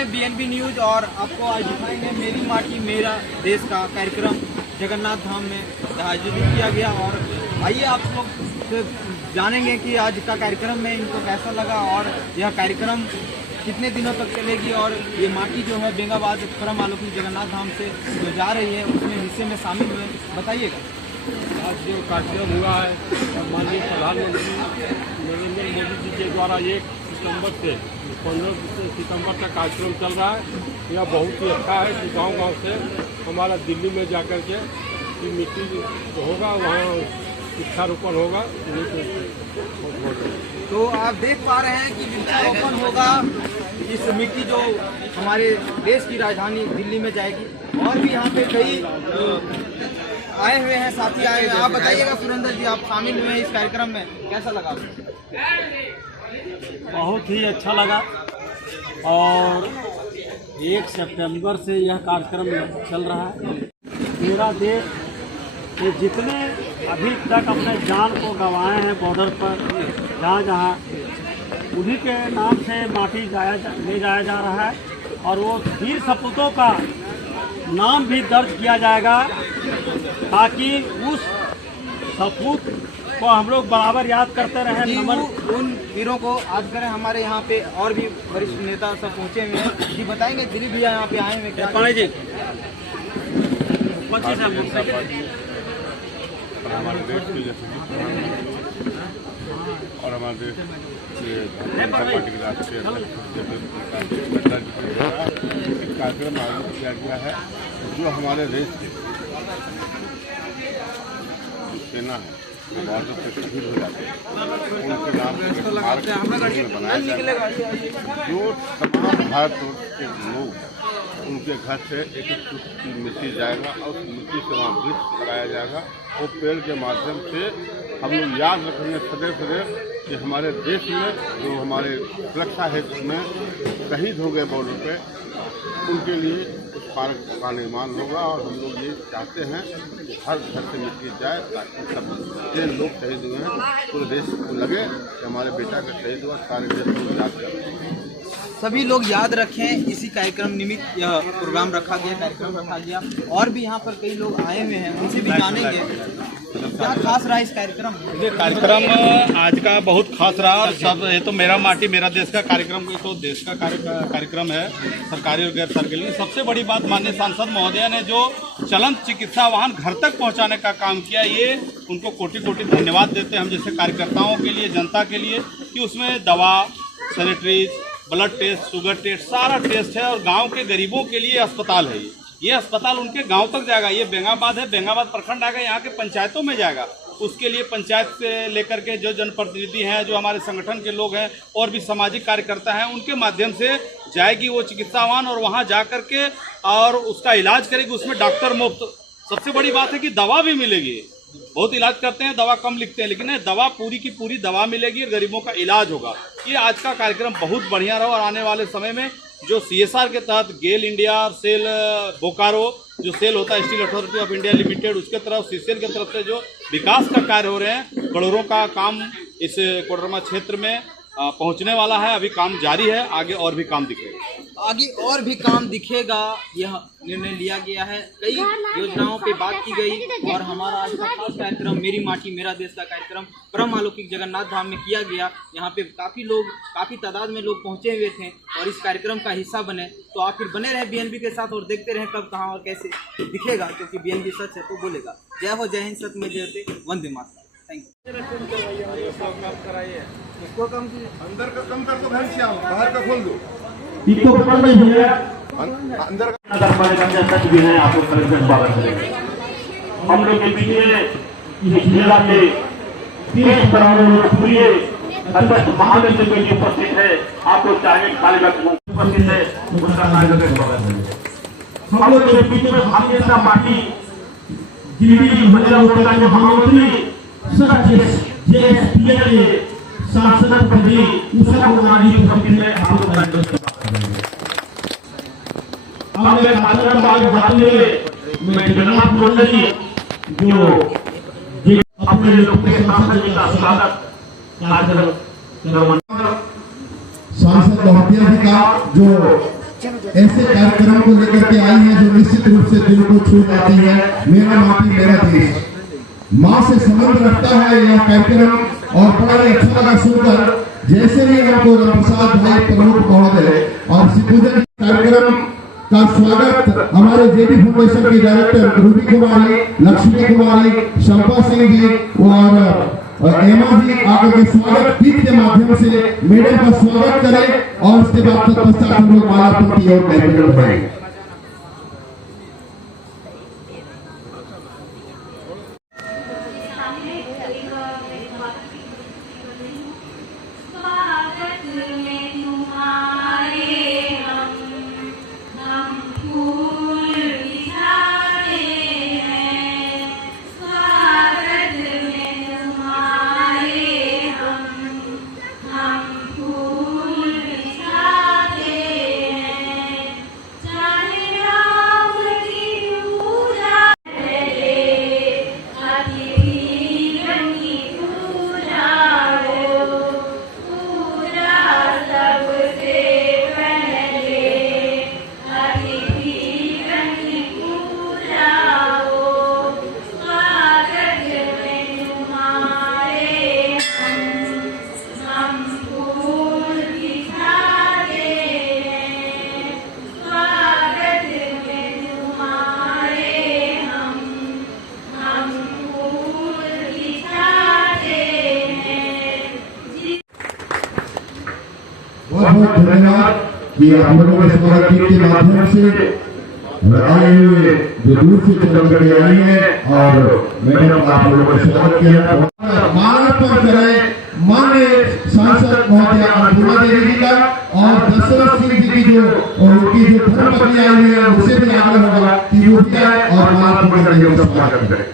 हैं BNB news और आपको आज दिखाएंगे मेरी माटी मेरा देश का कार्यक्रम जगन्नाथ धाम में आयोजित किया गया। और आइए आप लोग से जानेंगे कि आज का कार्यक्रम में इनको कैसा लगा और यह कार्यक्रम कितने दिनों तक चलेगी और ये माटी जो है बेंगाबाद परम अलौकिक जगन्नाथ धाम से जो जा रही है उसमें हिस्से में शामिल हुए, बताइएगा। आज जो कार्यक्रम हुआ है माननीय प्रधानमंत्री नरेंद्र मोदी जी के द्वारा 1 सितंबर से 15 सितंबर तक कार्यक्रम चल रहा है। यह बहुत ही अच्छा है कि गांव-गांव से हमारा दिल्ली में जाकर के कि मिट्टी होगा वहाँ वृक्षारोपण होगा। तो आप देख पा रहे हैं कि वृक्षारोपण होगा, इस मिट्टी जो हमारे देश की राजधानी दिल्ली में जाएगी। और भी यहाँ पे कई आए हुए हैं, साथी आए हुए हैं। आप बताइएगा सुरेंद्र जी, आप शामिल हुए हैं इस कार्यक्रम में, कैसा लगा? बहुत ही अच्छा लगा। और 1 सितंबर से यह कार्यक्रम चल रहा है। मेरा देश के जितने अभी तक अपने जान को गंवाए हैं बॉर्डर पर जहाँ जहाँ, उन्हीं के नाम से माटी ले जाया जा रहा है। और वो वीर सपूतों का नाम भी दर्ज किया जाएगा ताकि उस सपूत को हम लोग बराबर याद करते रहे। नमन उन वीरों को याद करें। हमारे यहाँ पे और भी वरिष्ठ नेता सब पहुँचे हुए हैं जी, बताएंगे। दिलीप भैया यहाँ पे आए हुए क्या जी? हमारे देश के लिए और हमारे देश के जनता पार्टी के राष्ट्रीय नड्डा जी के द्वारा एक कार्यक्रम आयोजित किया गया है। जो हमारे देश के जो सेना है जो बॉर्डर से शहीद हो जाते हैं उनके नाम से बनाया जाएगा। जो तमाम भारत के लोग हैं उनके घर से एक फुट की मिट्टी जाएगा और उस मिट्टी से वहाँ वृक्ष लगाया जाएगा। और पेड़ के माध्यम से हम लोग याद रखेंगे सदैव सदैव कि हमारे देश में जो हमारे सुरक्षा हेतु में शहीद हो गए बॉर्डर पे, उनके लिए उस पार्क का निर्माण होगा। और हम लोग ये चाहते हैं कि हर घर से मिट्टी जाए ताकि सब जितने लोग शहीद हुए हैं पूरे देश को लगे कि हमारे बेटा का शहीद हुआ, सारे देश को याद करें। सभी लोग याद रखें। इसी कार्यक्रम निमित्त यह प्रोग्राम रखा गया, कार्यक्रम रखा गया। और भी यहाँ पर कई लोग आए हुए हैं, उनसे भी जानेंगे क्या खास रहा इस कार्यक्रम। ये कार्यक्रम आज का बहुत खास रहा। और सब ये तो मेरा माटी मेरा देश का कार्यक्रम तो देश का कार्यक्रम है, सरकारी और गैर सरकारी। सबसे बड़ी बात माननीय सांसद महोदया ने जो चलंत चिकित्सा वाहन घर तक पहुँचाने का काम किया, ये उनको कोटि कोटि धन्यवाद देते हैं हम जैसे कार्यकर्ताओं के लिए, जनता के लिए, कि उसमें दवा, sanitaries, blood test, sugar test, सारा टेस्ट है। और गांव के गरीबों के लिए अस्पताल है। ये अस्पताल उनके गांव तक जाएगा। ये बेंगाबाद है, बेंगाबाद प्रखंड आएगा, यहाँ के पंचायतों में जाएगा। उसके लिए पंचायत से लेकर के जो जनप्रतिनिधि हैं, जो हमारे संगठन के लोग हैं और भी सामाजिक कार्यकर्ता हैं, उनके माध्यम से जाएगी वो चिकित्सा वाहन और वहाँ जा करके और उसका इलाज करेगी। उसमें डॉक्टर मुफ्त। सबसे बड़ी बात है कि दवा भी मिलेगी। बहुत इलाज करते हैं, दवा कम लिखते हैं, लेकिन दवा पूरी की पूरी दवा मिलेगी और गरीबों का इलाज होगा। ये आज का कार्यक्रम बहुत बढ़िया रहा। और आने वाले समय में जो CSR के तहत गेल इंडिया और सेल बोकारो जो सेल होता है steel authority of India limited, उसके तरफ CCL की तरफ से जो विकास का कार्य हो रहे हैं, करोड़ों का काम इस कोडरमा क्षेत्र में पहुंचने वाला है। अभी काम जारी है, आगे और भी काम दिखेगा। आगे और भी काम दिखेगा, यह निर्णय लिया गया है। कई योजनाओं पे बात की गई और हमारा आज का खास कार्यक्रम मेरी माटी मेरा देश का कार्यक्रम परम अलौकिक जगन्नाथ धाम में किया गया। यहाँ पे काफ़ी तादाद में लोग पहुँचे हुए थे और इस कार्यक्रम का हिस्सा बने। तो आप फिर बने रहे BNB के साथ और देखते रहे कब, कहाँ और कैसे दिखेगा, क्योंकि BNB सच है तो बोलेगा। जय हो, जय हिंद, सत्य में जयते, वंदे मातरम। Thank you. इसको कम अंदर का कम कर दो, बाहर का खोल दो। इसको पकड़ नहीं हुए अंदर सच भी है। आपको हम लोग के पीछे जिला के 30 लोकप्रिय अध्यक्ष महानगर में जो उपस्थित है, आपको चाहे कार्यक्रम उपस्थित है उनका कार्यक्रम हम लोग के पीछे में भारतीय जनता पार्टी दिल्ली महिला मोर्चा के महामंत्री सांसद मंत्री उषा कुमारी उपस्थित है। हम लोग जगन्नाथ मंडली जो अपने लोग के सांसद जी का स्वागत सांसद महोदया जी का जो ऐसे कार्यक्रम को लेकर के आई है जो निश्चित रूप से दिल को छू जाती है। मेरा माटी मेरा देश माँ से संबंध रखता है यह कार्यक्रम, और बड़ा ही अच्छा लगा सुनकर। जैसे ही हमको रामप्रसाद भाई प्रमुख महोदय और शिवपूजन कार्यक्रम का स्वागत हमारे जेडी फाउंडेशन के डायरेक्टर रूबी कुमारी, लक्ष्मी कुमारी, शंपा सिंह जी और एमा जी आकर के स्वागत गीत के माध्यम से मैडम का स्वागत करें, और उसके बाद तत्पश्चात हम लोग मालार्पण की ओर कार्यक्रम बढ़ाएंगे। बहुत धन्यवाद कि आप लोगों के स्वागत के माध्यम से आए हुए जो दूर से चल करके आई है, और मैडम आप लोगों का स्वागत किया। मालार्पण करें माननीय सांसद महोदय अन्नपूर्णा देवी जी का, और दशरथ सिंह जी की जो उनकी जो धर्मपत्नी आई हुई है उसे भी आग्रह होगा कि वो भी आए और मालार्पण करके उनका स्वागत करें।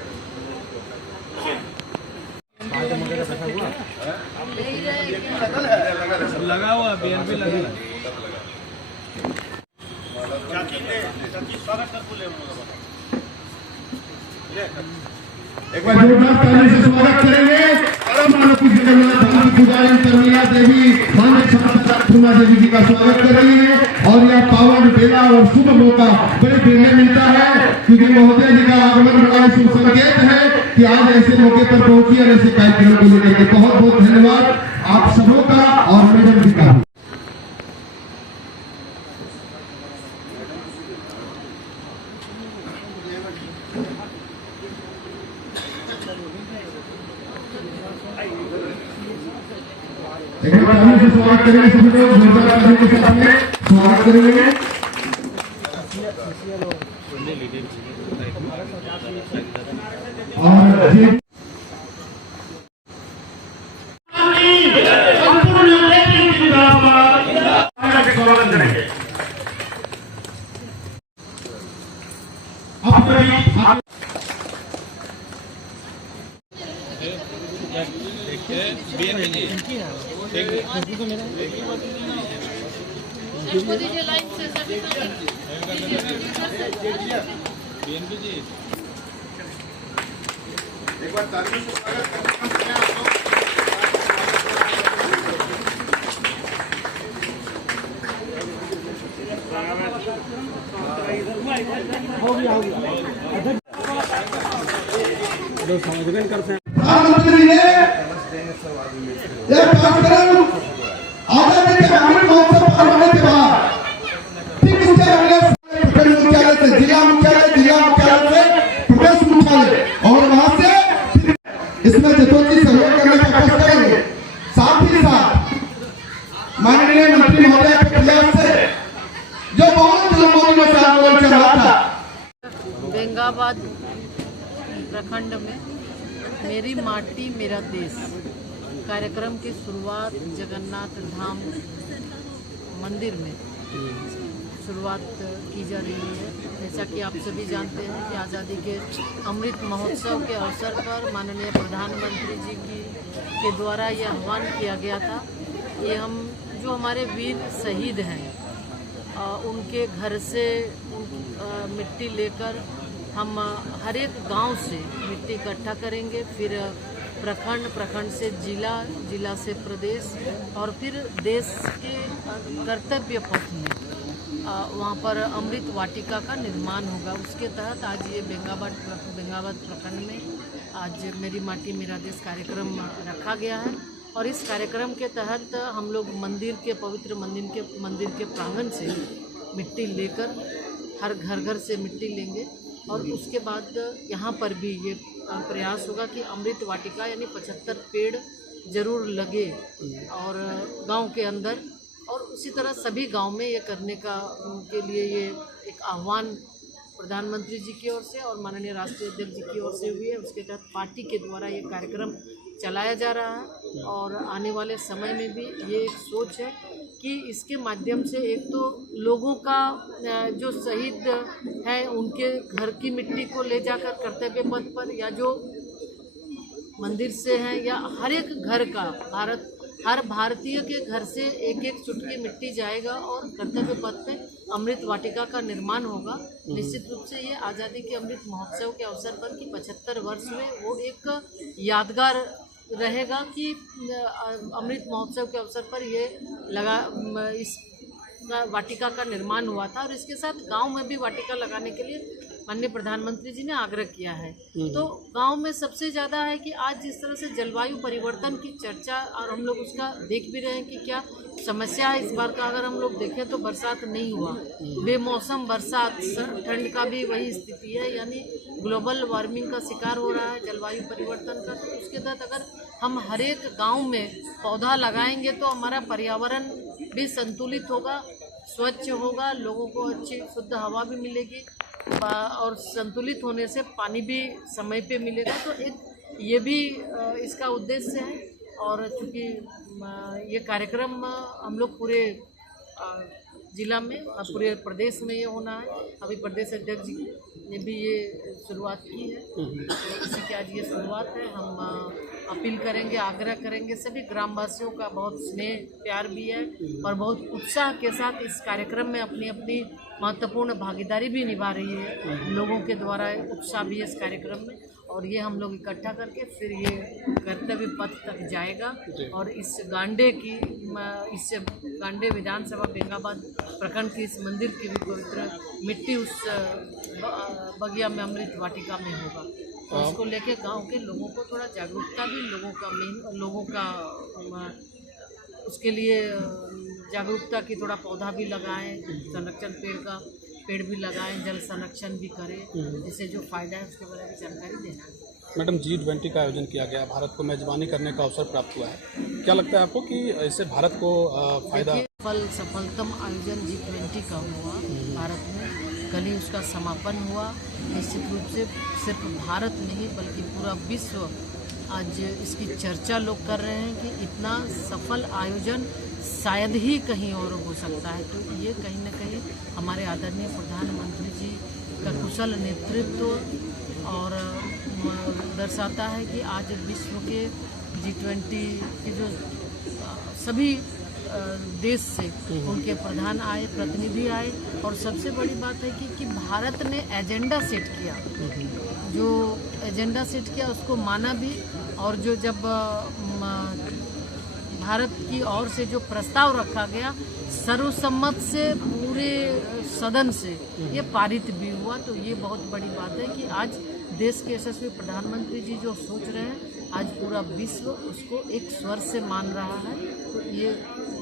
लगा हुआ BNP लगा एक बार जोरदार ताली से स्वागत करेंगे परम अलौकिक जगन्नाथ धाम की पुजारी तरमिया देवी माननीय सांसद अन्नपूर्णा देवी जी का स्वागत कर रही है। और यह पावन बेला और शुभ मौका बड़े प्रेरणा मिलता है, क्योंकि महोदय जी का आगमन बड़ा शुभ संकेत है कि आज ऐसे मौके पर पहुंची और ऐसे कार्यक्रम को लेकर के बहुत बहुत धन्यवाद आप सबों का और मैडम जी का। एक बार ताली से स्वागत करेंगे सभी लोग, जोरदार ताली के साथ में स्वागत करेंगे। और जी एक बार ताली से स्वागत करते हैं। समझगन करते हैं। प्रधानमंत्री जी ने यह कार्यक्रम आजादी के अमृत महोत्सव पर होने के बाद ठीक उसके अगले प्रखंड मुख्यालय से जिला मुख्यालय से प्रदेश मुख्यालय, और वहां से इसमें जथोचित सहयोग करने का प्रयास करेंगे। साथ ही साथ माननीय मंत्री महोदय के प्रयास से जो बहुत लंबी में आंदोलन चल रहा था बेंगाबाद प्रखंड में मेरी माटी मेरा देश कार्यक्रम की शुरुआत जगन्नाथ धाम मंदिर में शुरुआत की जा रही है। जैसा कि आप सभी जानते हैं कि आज़ादी के अमृत महोत्सव के अवसर पर माननीय प्रधानमंत्री जी के द्वारा ये आह्वान किया गया था कि हम जो हमारे वीर शहीद हैं उनके घर से मिट्टी लेकर हम हर एक गांव से मिट्टी इकट्ठा करेंगे, फिर प्रखंड से जिला से प्रदेश और फिर देश के कर्तव्य पथ में वहाँ पर अमृत वाटिका का निर्माण होगा। उसके तहत आज ये बेंगाबाद प्रखंड में आज मेरी माटी मेरा देश कार्यक्रम रखा गया है। और इस कार्यक्रम के तहत हम लोग मंदिर के पवित्र मंदिर के प्रांगण से मिट्टी लेकर हर घर से मिट्टी लेंगे और उसके बाद यहाँ पर भी ये प्रयास होगा कि अमृत वाटिका यानी 75 पेड़ जरूर लगे और गांव के अंदर, और उसी तरह सभी गांव में ये करने के लिए ये एक आह्वान प्रधानमंत्री जी की ओर से और माननीय राष्ट्रीय अध्यक्ष जी की ओर से हुई है। उसके तहत पार्टी के द्वारा ये कार्यक्रम चलाया जा रहा है और आने वाले समय में भी ये एक सोच है कि इसके माध्यम से एक तो लोगों का जो शहीद है उनके घर की मिट्टी को ले जाकर कर्तव्य पथ पर, या जो मंदिर से हैं, या हर एक घर का हर भारतीय के घर से एक एक चुटकी मिट्टी जाएगा और कर्तव्य पथ पे अमृत वाटिका का निर्माण होगा। निश्चित रूप से ये आज़ादी के अमृत महोत्सव के अवसर पर कि 75 वर्ष में वो एक यादगार रहेगा कि अमृत महोत्सव के अवसर पर ये इस वाटिका का निर्माण हुआ था। और इसके साथ गांव में भी वाटिका लगाने के लिए माननीय प्रधानमंत्री जी ने आग्रह किया है। तो गांव में सबसे ज़्यादा है कि आज जिस तरह से जलवायु परिवर्तन की चर्चा और हम लोग उसका देख भी रहे हैं कि क्या समस्या है इस बार का। अगर हम लोग देखें तो बरसात नहीं हुआ, बेमौसम बरसात, ठंड का भी वही स्थिति है, यानी ग्लोबल वार्मिंग का शिकार हो रहा है जलवायु परिवर्तन का। तो उसके तहत अगर हम हर एक गाँव में पौधा लगाएंगे तो हमारा पर्यावरण भी संतुलित होगा, स्वच्छ होगा, लोगों को अच्छी शुद्ध हवा भी मिलेगी और संतुलित होने से पानी भी समय पे मिलेगा। तो एक ये भी इसका उद्देश्य है। और चूँकि ये कार्यक्रम हम लोग पूरे जिला में पूरे प्रदेश में ये होना है, अभी प्रदेश अध्यक्ष जी ने भी ये शुरुआत की है, इसी की आज ये शुरुआत है। हम अपील करेंगे, आग्रह करेंगे, सभी ग्रामवासियों का बहुत स्नेह प्यार भी है और बहुत उत्साह के साथ इस कार्यक्रम में अपनी अपनी महत्वपूर्ण भागीदारी भी निभा रही है। लोगों के द्वारा उत्साह भी है इस कार्यक्रम में और ये हम लोग इकट्ठा करके फिर ये कर्तव्य पथ तक जाएगा और इस गांडे विधानसभा बेंगाबाद प्रखंड की इस मंदिर की भी पवित्र मिट्टी उस बगिया में अमृत वाटिका में होगा। तो उसको लेके गांव के लोगों को थोड़ा जागरूकता भी लोगों का उसके लिए जागरूकता की, थोड़ा पौधा भी लगाएं, संरक्षण पेड़ भी लगाएं, जल संरक्षण भी करें, जिससे जो फायदा है उसके बारे में जानकारी देना है। मैडम G20 का आयोजन किया गया, भारत को मेजबानी करने का अवसर प्राप्त हुआ है, क्या लगता है आपको कि इससे भारत को फायदा? सफलतम आयोजन G20 का हुआ भारत में, कल ही उसका समापन हुआ। निश्चित रूप से सिर्फ भारत नहीं बल्कि पूरा विश्व आज इसकी चर्चा लोग कर रहे हैं कि इतना सफल आयोजन शायद ही कहीं और हो सकता है। तो ये कहीं न कहीं हमारे आदरणीय प्रधानमंत्री जी का कुशल नेतृत्व और दर्शाता है कि आज विश्व के G20 के जो सभी देश से उनके प्रधान आए, प्रतिनिधि आए और सबसे बड़ी बात है कि भारत ने एजेंडा सेट किया, जो एजेंडा सेट किया उसको माना भी। और जो जब भारत की ओर से जो प्रस्ताव रखा गया सर्वसम्मत से पूरे सदन से ये पारित भी हुआ। तो ये बहुत बड़ी बात है कि आज देश के यशस्वी प्रधानमंत्री जी जो सोच रहे हैं आज पूरा विश्व उसको एक स्वर से मान रहा है। तो ये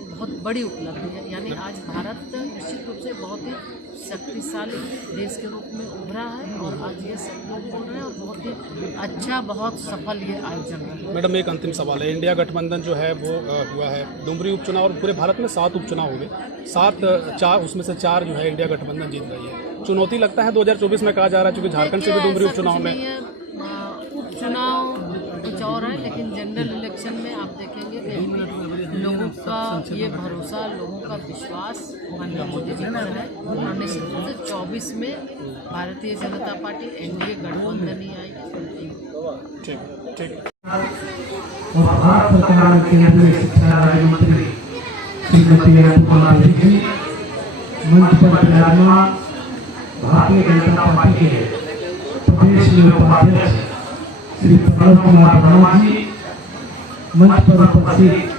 बहुत बड़ी उपलब्धि है, यानी आज भारत निश्चित रूप से बहुत ही शक्तिशाली देश के रूप में उभरा है और आज ये सब लोग बोल रहे हैं और बहुत ही अच्छा, बहुत सफल ये आयोजन है। मैडम एक अंतिम सवाल है, इंडिया गठबंधन जो है वो हुआ है, डुमरी उपचुनाव और पूरे भारत में 7 उपचुनाव हो गए, 4 उसमें से 4 जो है इंडिया गठबंधन जीत रही है। चुनौती लगता है 2024 में कहा जा रहा है, क्योंकि झारखंड से भी डुमरी उपचुनाव में उपचुनाव कुछ और है, लेकिन जनरल इलेक्शन में आप देखेंगे कि लोगों का ये भरोसा, लोगों का विश्वास माननीय मोदी जी पर है और निश्चित रूप से 24 में भारतीय जनता पार्टी एनडीए गठबंधन ही आएगी। ठीक। और भारत सरकार के केंद्रीय शिक्षा राज्य मंत्री श्रीमती अनुपमा देवी जी, मंच पर विराजमान भारतीय जनता पार्टी के प्रदेश के उपाध्यक्ष श्री प्रणव कुमार वर्मा जी, मंच पर उपस्थित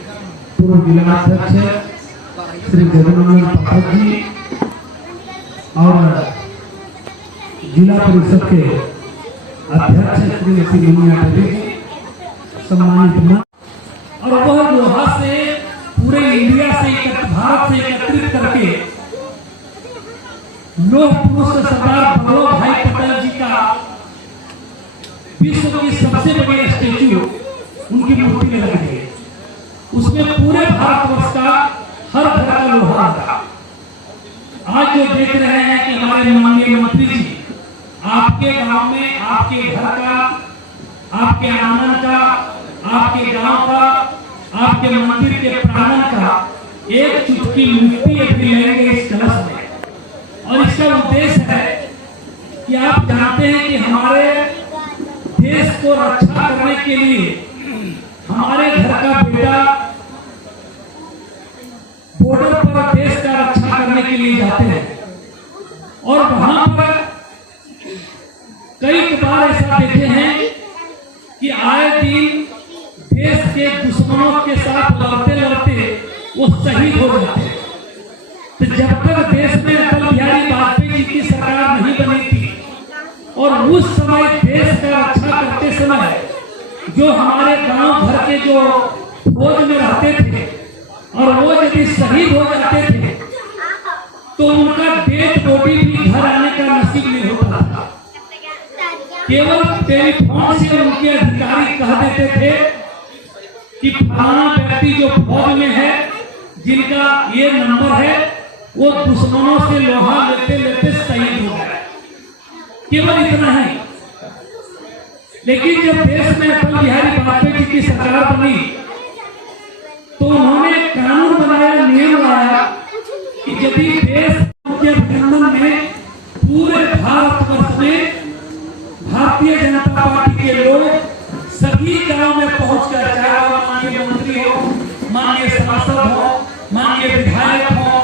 पूर्व जिलाध्यक्ष श्री जगन्नाथ पाठक जी, और जिला परिषद के अध्यक्ष श्रीमती मुनिया देवी जी, सम्मानित और वह लोहा से पूरे इंडिया से भारत से एकत्रित करके लोह पुरुष सरदार वल्लभ भाई पटेल जी का विश्व की सबसे बड़ी स्टेच्यू उनकी मूर्ति में लगाई गई। उसमें पूरे भारतवर्ष का हर घर का लोहा था। आज जो देख रहे हैं कि हमारे माननीय मंत्री जी आपके गांव में, आपके घर का, आपके आंगन का, आपके गांव का, आपके मंदिर के प्रांगण का एक चुटकी मिट्टी भी लेंगे इस कलश में। और इसका उद्देश्य है कि आप जानते हैं कि हमारे देश को रक्षा करने के लिए हमारे घर का बेटा बॉर्डर पर देश का रक्षा करने के लिए जाते हैं और वहां पर कई बार ऐसा देखे हैं कि आए दिन देश के दुश्मनों के साथ लड़ते लड़ते वो शहीद हो जाते हैं। तो जब तक देश में अटल बिहारी वाजपेयी जी की सरकार नहीं बनी थी और उस समय देश का रक्षा करते समय जो हमारे गांव भर के जो फौज में रहते थे और वो यदि शहीद हो जाते थे तो उनका डेड बॉडी भी घर आने का नसीब नहीं होता था। केवल टेलीफोन से उनके अधिकारी कह देते थे कि फलाना व्यक्ति जो फौज में है, जिनका ये नंबर है, वो दुश्मनों से लोहा लेते लेते शहीद हो गए। केवल इतना ही। लेकिन जब देश में अटल बिहारी वाजपेयी जी की सरकार बनी तो उन्होंने कानून बनाया, नियम लाया कि यदि देश के अभिनंदन में पूरे भारतवर्ष में भारतीय जनता पार्टी के लोग सभी गांव में पहुंचकर, चाहे वह माननीय मंत्री हो, माननीय सांसद हो, माननीय विधायक हो,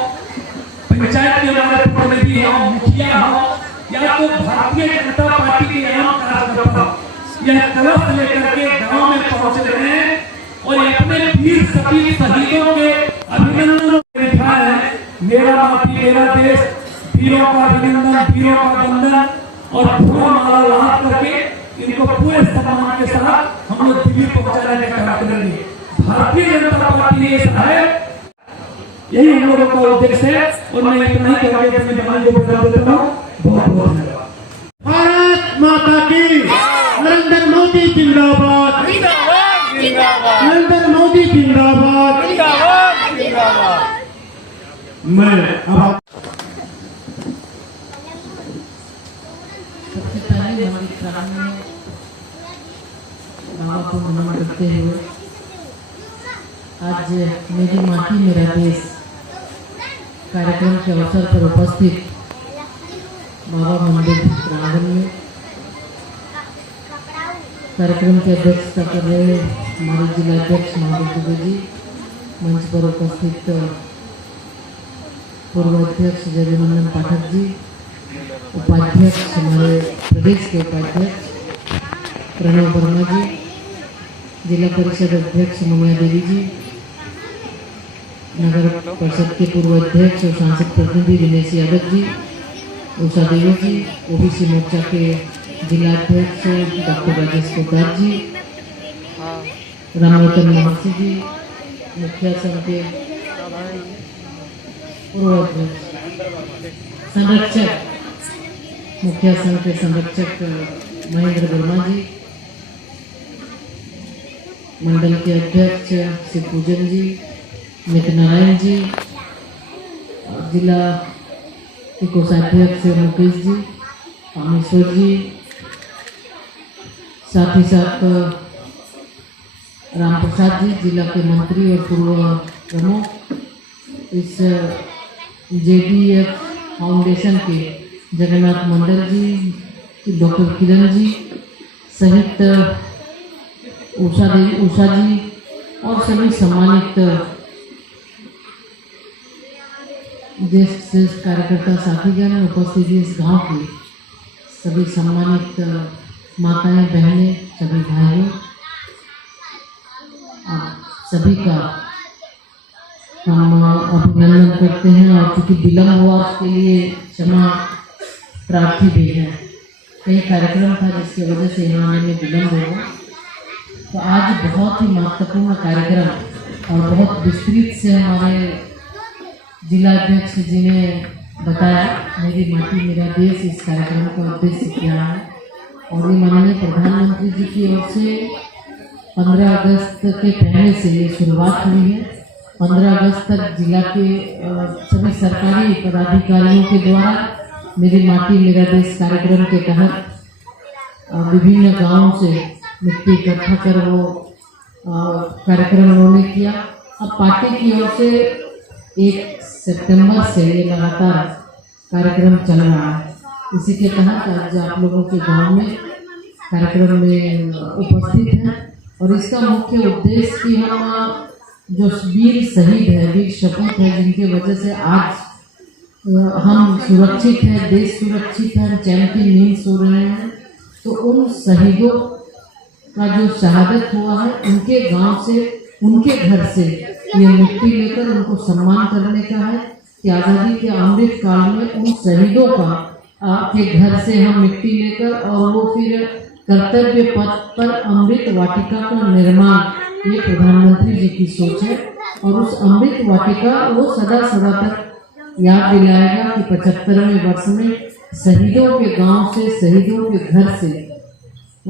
पंचायत के हमारे प्रतिनिधि हो, मुखिया हो, या तो भारतीय जनता पार्टी के आम कार्यकर्ता यह कलश लेकर के गांव में पहुंच रहे हैं और अपने वीर सभी शहीदों के अभिनंदन लिखा है, मेरा माटी मेरा देश, वीरों का अभिनंदन, वीरों का वंदन और फूल माला लाद करके इनको पूरे सम्मान के साथ हम लोग दिल्ली पहुंचाने का काम करेंगे। भारतीय जनता पार्टी ये है, यही हम लोगों का उद्देश्य है। और मैं इतना ही करके अपने बयान को बता देता हूँ। बहुत बहुत धन्यवाद। भारत माता की, नरेंद्र मोदी जिंदाबाद, नरेंद्र मोदी जिंदाबाद। मैं अब सबसे पहले मंदिर प्रांगण में बाबा को नमन करते हुए आज मेरी माटी मेरा देश कार्यक्रम के अवसर पर उपस्थित बाबा मंदिर प्रांगण में कार्यक्रम की अध्यक्षता कर रहे हमारे जिला अध्यक्ष महादेव दुबे जी, मंच पर उपस्थित पूर्व अध्यक्ष जगनंदन पाठक जी, उपाध्यक्ष हमारे प्रदेश के उपाध्यक्ष प्रणव वर्मा जी, जिला परिषद अध्यक्ष मुनिया देवी जी, नगर परिषद के पूर्व अध्यक्ष और सांसद प्रतिनिधि दिनेश यादव जी, उषा देवी जी, ओबीसी मोर्चा के जिला अध्यक्ष डॉक्टर राजेश कोटार जी, रामवतन महर्षि जी, मुखिया संघ के पूर्व अध्यक्ष संरक्षक, मुखिया संघ के संरक्षक महेंद्र वर्मा जी, मंडल के अध्यक्ष शिव पूजन जी, नितिन नारायण जी, जिला के कोषाध्यक्ष मुकेश जी, कामेश्वर जी, साथ ही साथ राम प्रसाद जी, जिला के मंत्री और पूर्व प्रमुख, इस जेडीएफ फाउंडेशन के जगन्नाथ मंडल जी, डॉक्टर किरण जी सहित उषा जी और सभी सम्मानित ज्येष्ठ कार्यकर्ता साथीगण, उपस्थित इस गांव के सभी सम्मानित माताएं, बहनें, सभी भाइयों, आप सभी का हम अभिनंदन करते हैं और चूँकि विलम्ब हुआ उसके लिए क्षमा प्रार्थी भी है। कई कार्यक्रम था जिसकी वजह से यहाँ आने में विलम्ब हुआ। तो आज बहुत ही महत्वपूर्ण कार्यक्रम और बहुत विस्तृत से हमारे जिला अध्यक्ष जी ने बताया, मेरी माटी मेरा देश इस कार्यक्रम का उद्देश्य क्या है। और ये माननीय प्रधानमंत्री जी की ओर से 15 अगस्त के पहले से ये शुरुआत हुई है। 15 अगस्त तक जिला के सभी सरकारी पदाधिकारियों के द्वारा मेरी माटी मेरा देश कार्यक्रम के तहत विभिन्न गांवों से मिट्टी इकट्ठा कर वो कार्यक्रम उन्होंने किया। अब पार्टी की ओर से 1 सितंबर से ये लगातार कार्यक्रम चल रहा है। इसी के तहत आज आप लोगों के गांव में कार्यक्रम में उपस्थित हैं और इसका मुख्य उद्देश्य कि हम जो वीर शहीद है, वीर शपूत है, जिनके वजह से आज हम सुरक्षित हैं, देश सुरक्षित है, हम चैन की नींद सो रहे हैं, तो उन शहीदों का जो शहादत हुआ है उनके गांव से, उनके घर से ये मिट्टी लेकर उनको सम्मान करने का है कि आज़ादी के अमृत काल में उन शहीदों का के घर से हम मिट्टी लेकर और वो फिर कर्तव्य पथ पर अमृत वाटिका का निर्माण, ये प्रधानमंत्री जी की सोच है। और उस अमृत वाटिका वो सदा सदा तक याद दिलाएगा कि 75वें वर्ष में शहीदों के गांव से, शहीदों के घर से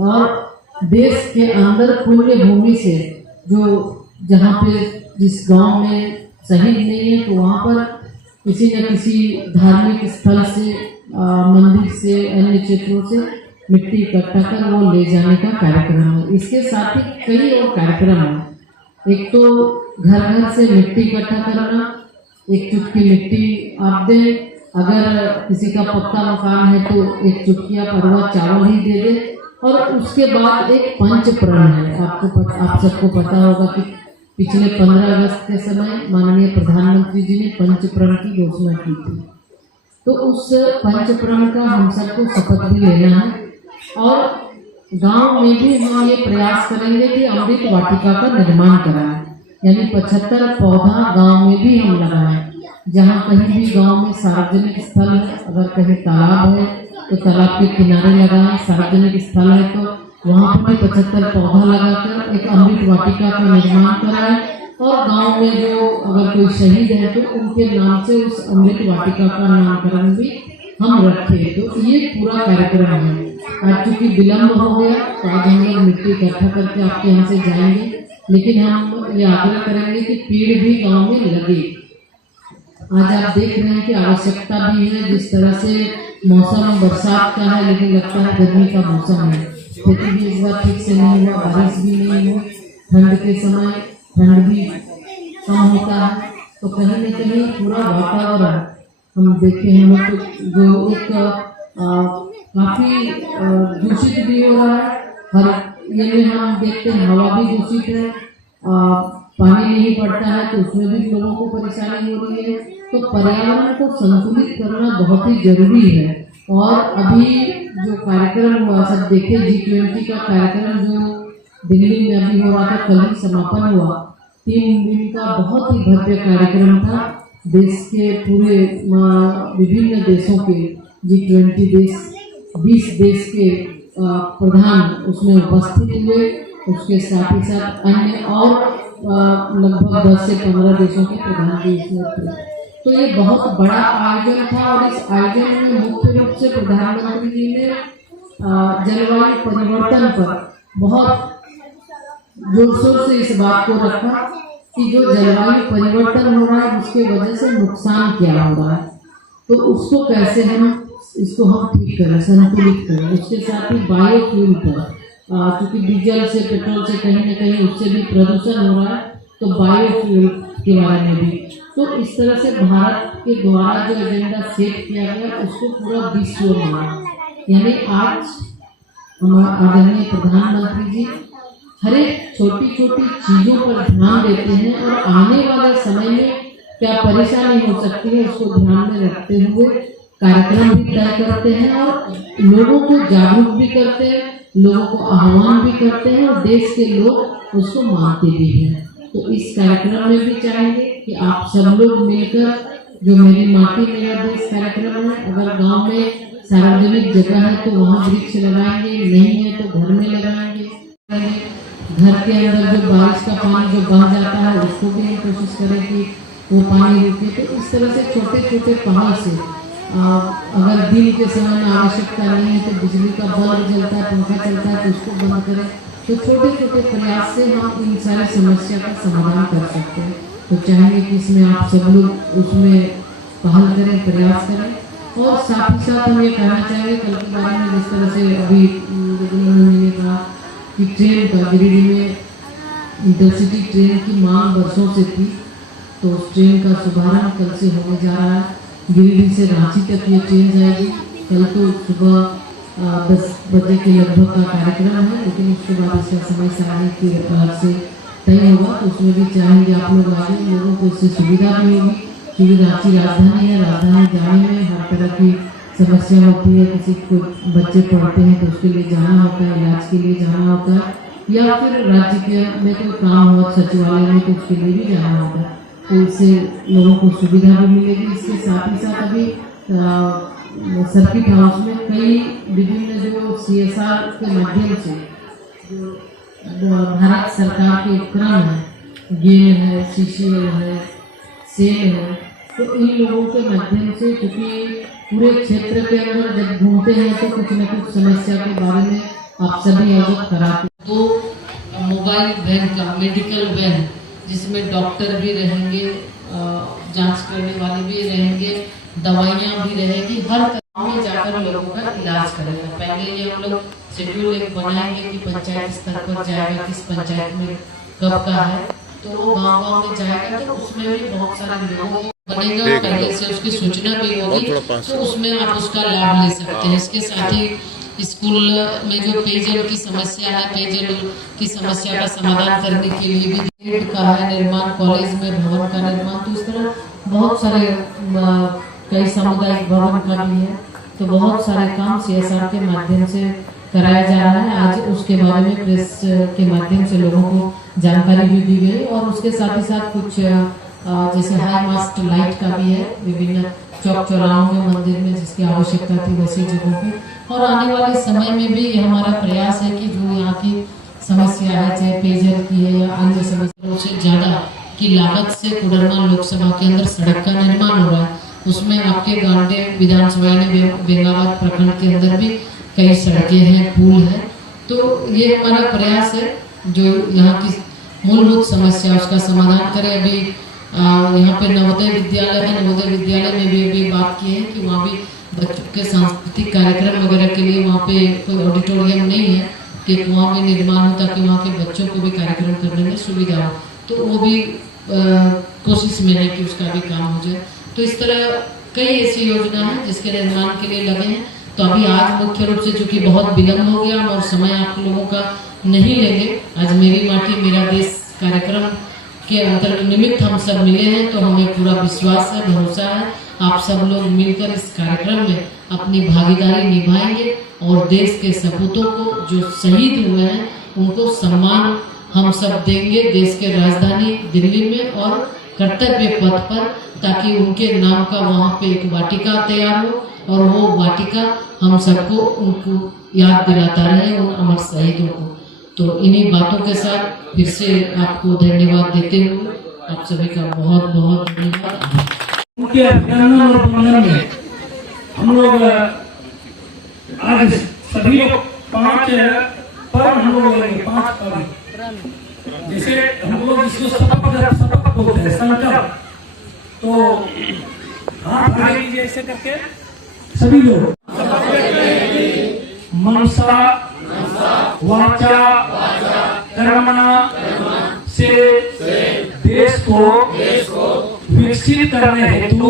और देश के अंदर पुण्य भूमि से, जो जहाँ पे जिस गांव में शहीद नहीं है तो वहाँ पर किसी न किसी धार्मिक स्थल से, मंदिर से, अन्य क्षेत्रों से मिट्टी इकट्ठा कर वो ले जाने का कार्यक्रम है। इसके साथ ही कई और कार्यक्रम हैं। एक तो घर घर से मिट्टी इकट्ठा करना, एक चुटकी मिट्टी आप दें, अगर किसी का पक्का मकान है तो एक चुटकिया परवा चावल ही दे दे। और उसके बाद एक पंच प्रण है। आप सबको पता होगा कि पिछले 15 अगस्त के समय माननीय प्रधानमंत्री जी ने पंच प्रण की घोषणा की थी। तो उस पंच प्रण का हम सबको शपथ भी लेना है और गांव में भी हम ये प्रयास करेंगे कि अमृत वाटिका का निर्माण कराएं, यानी 75 पौधा गांव में भी हम लगाएं। जहाँ कहीं भी गांव में सार्वजनिक स्थल है, अगर कहीं तालाब है तो तालाब के किनारे लगाएं, सार्वजनिक स्थल है तो वहाँ पर भी 75 पौधा लगाकर एक अमृत वाटिका का निर्माण कराएं। और गांव में जो अगर कोई शहीद है तो उनके नाम से उस अमृत वाटिका का नामकरण भी हम रखें। तो ये पूरा कार्यक्रम है। आज चूँकि विलम्ब हो गया तो आज हम लोग मिट्टी इकट्ठा करके आपके यहाँ से जाएंगे, लेकिन हम ये आग्रह करेंगे कि पेड़ भी गांव में लगे। आज आप देख रहे हैं कि आवश्यकता भी है, जिस तरह से मौसम बरसात का है लेकिन लगता है गर्मी का मौसम है। खेती भी इस बार ठीक से नहीं हुआ, बारिश भी नहीं हुई, ठंड के समय ठंड भी कम होता है। तो कहीं न कहीं पूरा वातावरण हम देखें, हम लोग जो एक काफ़ी दूषित भी हो रहा है। हर ये में हम देखते हैं हवा भी दूषित है, पानी नहीं पड़ता है तो उसमें भी लोगों को परेशानी हो रही है। तो पर्यावरण को संतुलित करना बहुत ही जरूरी है। और अभी जो कार्यक्रम हुआ, सब देखे G20 का कार्यक्रम जो दिल्ली में अभी हो रहा था, कल ही समापन हुआ। 3 दिन का बहुत ही भव्य कार्यक्रम था। देश के पूरे विभिन्न देशों के G20 देश, 20 देश के प्रधान उसमें उपस्थित हुए। उसके साथ ही साथ अन्य और लगभग 10 से 15 देशों के प्रधान भी इसमें थे। तो ये बहुत बड़ा आयोजन था और इस आयोजन में मुख्य रूप से प्रधानमंत्री जी ने जलवायु परिवर्तन पर बहुत जोर शोर से इस बात को रखा कि जो जलवायु परिवर्तन हो रहा है उसके वजह से नुकसान क्या हो रहा है, तो उसको कैसे इसको हम ठीक करें, संतुलित करें। उसके साथ ही बायोफ्यूल पर, क्योंकि डीजल से, पेट्रोल से कहीं न कहीं उससे भी प्रदूषण हो रहा है, तो बायोफ्यूल के बारे में भी। तो इस तरह से भारत के द्वारा जो एजेंडा सेट किया गया उसको पूरा विश्व में, यानी आज हमारे आदरणीय प्रधानमंत्री जी हर एक छोटी छोटी चीज़ों पर ध्यान देते हैं और आने वाले समय में क्या परेशानी हो सकती है उसको ध्यान में रखते हुए कार्यक्रम भी तय करते हैं और लोगों को जागरूक भी करते हैं, लोगों को आह्वान भी करते हैं और देश के लोग उसको मानते भी हैं। तो इस कार्यक्रम में भी चाहेंगे कि आप सब लोग मिलकर जो मेरी माटी मेरा देश कार्यक्रम है, अगर गांव में सार्वजनिक जगह है तो वहाँ वृक्ष लगाएंगे, नहीं है तो घर में लगाएंगे। घर के अंदर जो बारिश का पानी जो बह जाता है उसको भी हम कोशिश करें कि वो पानी रुके। तो इस तरह से छोटे छोटे पहल से अगर दिन के समय में आवश्यकता नहीं है तो बिजली का बल्ब जलता है, पंखा चलता है तो उसको बंद करें। तो छोटे छोटे प्रयास से हम इन सारी समस्या का समाधान कर सकते हैं। तो चाहेंगे कि इसमें आप सब लोग उसमें पहल करें, प्रयास करें। और साथ ही साथ हम ये कहना चाहेंगे कल के बारे में, जिस तरह से अभी ने कहा कि ट्रेन का गिरिडीह में इंटरसिटी ट्रेन की मांग वर्षों से थी, तो उस ट्रेन का शुभारंभ कल से होने जा रहा है। गिरिडीह से रांची तक ये ट्रेन जाएगी। कल को सुबह 10 बजे के लगभग का कार्यक्रम है, लेकिन उसके बाद इसका समय सारणी के प्रकार से तय होगा। तो उसमें भी चाहेंगे आप लोग आगे, लोगों को इससे सुविधा भी होगी, क्योंकि रांची राजधानी है। राजधानी जाने में हर तरह की समस्या होती है। किसी को बच्चे पढ़ते हैं तो उसके लिए जाना होता है, इलाज के लिए जाना होता है, या फिर राज्य के में कोई काम हो सचिवालय में तो उसके लिए भी जाना होता है। तो इससे लोगों को सुविधा भी मिलेगी। इसके साथ ही साथ अभी सर्किट हाउस में कई विभिन्न जो CSR के माध्यम से जो भारत सरकार के उपक्रम है, गेल है, CCL है, सेल है, तो इन लोगों के माध्यम से, क्योंकि पूरे क्षेत्र के अंदर जब घूमते हैं तो कुछ न कुछ समस्या के बारे में आप सभी अवगत कराते। तो मोबाइल वैन का मेडिकल वैन, जिसमें डॉक्टर भी रहेंगे, जांच करने वाले भी रहेंगे, दवाइयाँ भी रहेगी, हर गाँव में जाकर लोगों का इलाज करेगा। पहले ये हम लोग शेड्यूल एक बनाएंगे कि पंचायत स्तर पर जाएगा, किस पंचायत में कब का है, तो वो गाँव गाँव में जाएगा। तो उसमें भी बहुत सारे लोगों बनेगा, पहले से उसकी सूचना भी होगी, तो उसमें आप उसका लाभ ले सकते हैं। इसके साथ ही स्कूल में जो पेयजल की समस्या है, पेयजल की समस्या का समाधान करने के लिए भी का है निर्माण, कॉलेज में भवन का निर्माण, तो इस तरह बहुत सारे कई सामुदायिक भवन का भी है। तो बहुत सारे काम CSR के माध्यम से कराया जा रहा है। आज उसके बारे में प्रेस के माध्यम से लोगों को जानकारी भी दी गई। और उसके साथ ही साथ कुछ जैसे हाई मास्ट लाइट का भी है, विभिन्न चौक चौराहों में, मंदिर में जिसकी आवश्यकता थी वैसी जगहों पे। और आने वाले समय में भी ये हमारा प्रयास है कि जो यहाँ की समस्या है, चाहे पेयजल की है या अन्य समस्याओं से ज्यादा की लागत से कोडरमा लोकसभा के अंदर सड़क का निर्माण हो रहा है। उसमें आपके गांडेय विधानसभा में बेंगाबाद प्रखंड के अंदर भी कई सड़कें हैं, पुल है। तो ये हमारा प्रयास है जो यहाँ की मूलभूत समस्या उसका समाधान करे। अभी यहाँ पे नवोदय विद्यालय है, नवोदय विद्यालय में भी बात की है कि वहाँ भी बच्चों के सांस्कृतिक कार्यक्रम वगैरह के लिए वहाँ पे कोई ऑडिटोरियम नहीं है कि वहाँ में निर्माण हो, ताकि वहाँ के बच्चों को भी कार्यक्रम करने में सुविधा हो। तो वो भी कोशिश में है कि उसका भी काम हो जाए। तो इस तरह कई ऐसी योजना है जिसके निर्माण के लिए लगे हैं। तो अभी आज मुख्य रूप से चूंकि बहुत विलम्ब हो गया और समय आप लोगों का नहीं लेंगे, आज मेरी माटी मेरा देश कार्यक्रम के अंतर्गत निमित्त हम सब मिले हैं। तो हमें पूरा विश्वास है, भरोसा है, आप सब लोग मिलकर इस कार्यक्रम में अपनी भागीदारी निभाएंगे और देश के सपूतों को जो शहीद हुए हैं उनको सम्मान हम सब देंगे देश के राजधानी दिल्ली में और कर्तव्य पथ पर, ताकि उनके नाम का वहाँ पे एक वाटिका तैयार हो और वो वाटिका हम सबको उनको याद दिलाता रहे, उन अमर शहीदों को। तो इन्हीं बातों के साथ फिर से आपको धन्यवाद देते हुए आप सभी का बहुत बहुत धन्यवाद। उनके अभिनंदन और वंदन में हम लोग आज सभी लोग 5 पर्व हम लोग लेंगे, 5 पर्व। जैसे हम लोग इसको शपथ बोलते हैं, संकल्प। तो हाथ आगे लीजिए ऐसे करके सभी लोग। मनसा वाचा कर्मणा से देश को विकसित करने हेतु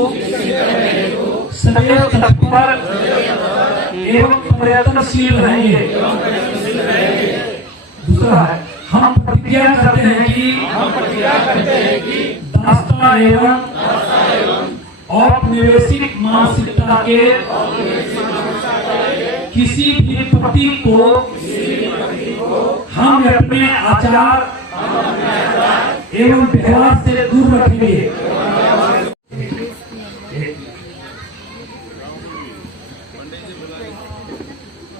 सदैव तत्पर एवं प्रयत्नशील रहेंगे। दूसरा है, हम प्रतिज्ञा करते हैं कि दास्ता एवं औपनिवेशिक मानसिकता के किसी भी प्रतीक को हम अपने आचार एवं व्यवहार से दूर रखेंगे।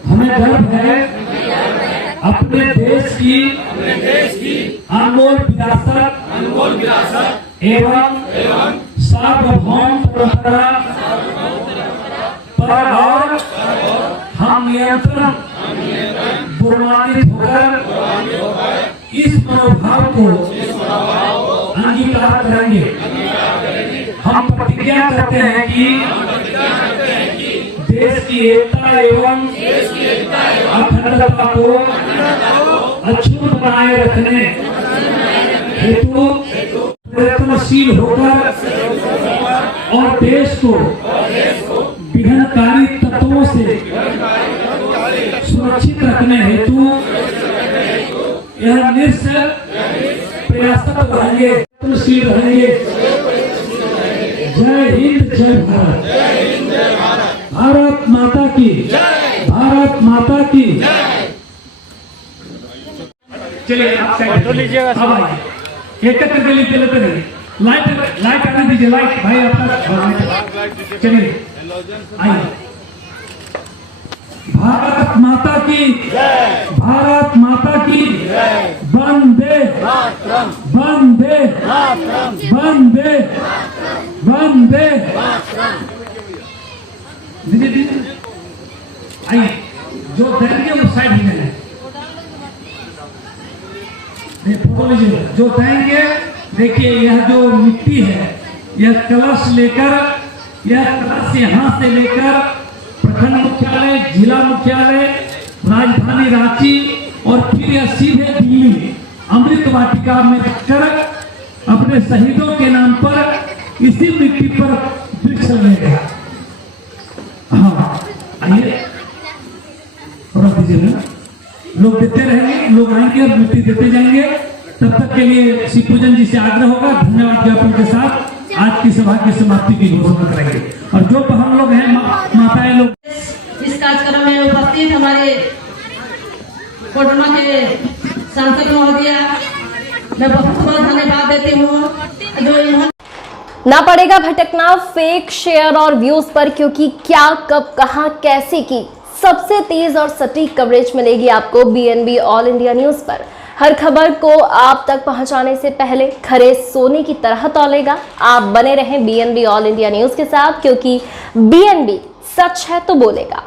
हमें गर्व है अपने देश की अनमोल विरासत एवं सार्वभौम परंपरा पर और हम नियंत्रण बुर्मानित होकर इस मनोभाव को अंगीकार करेंगे। हम प्रतिज्ञा करते हैं कि देश की एकता एवं अखंडता को अक्षुण्ण बनाए रखने हेतु प्रयत्नशील होकर और देश को विघटनकारी तत्वों से सुरक्षित रखने हेतु यह निश्चय प्रयासरत रहेंगे, प्रयत्नशील रहेंगे। जय हिंद, जय भारत। भारत माता की, भारत माता की। चलिए आप साइड लीजिएगा, एक करके लेते रहिए। लाइट आने दीजिए, लाइट भाई आपका। चलिए आइए। भारत माता की, भारत माता की। वंदे वंदे वंदे वंदे। दीजिए आइए, जो देंगे वो साइड में है, फोटो लीजिए। जो देंगे, देखिए यह जो मिट्टी है, यह कलश लेकर, यह कलश यहाँ से लेकर प्रखंड मुख्यालय, जिला मुख्यालय, राजधानी रांची और फिर यह सीधे दिल्ली अमृत वाटिका में रखकर अपने शहीदों के नाम पर इसी मिट्टी पर वृक्ष लगेगा। हाँ आइए, रख दीजिए ना, लोग देते रहेंगे, लोग आएंगे और मिट्टी देते जाएंगे। तब तक के लिए श्री पूजन जी से आग्रह होगा, धन्यवाद ज्ञापन के साथ आज की सभा की समाप्ति की घोषणा करेंगे। और जो हम लोग हैं, माताएं लोग इस कार्यक्रम में उपस्थित हमारे कोडरमा के सांसद महोदय, मैं बहुत बहुत धन्यवाद देती हूँ जो ना पड़ेगा भटकना फेक शेयर और व्यूज पर, क्योंकि क्या, कब, कहां, कैसे की सबसे तेज और सटीक कवरेज मिलेगी आपको BNB ऑल इंडिया न्यूज पर। हर खबर को आप तक पहुंचाने से पहले खरे सोने की तरह तौलेगा। आप बने रहें BNB ऑल इंडिया न्यूज के साथ, क्योंकि BNB सच है तो बोलेगा।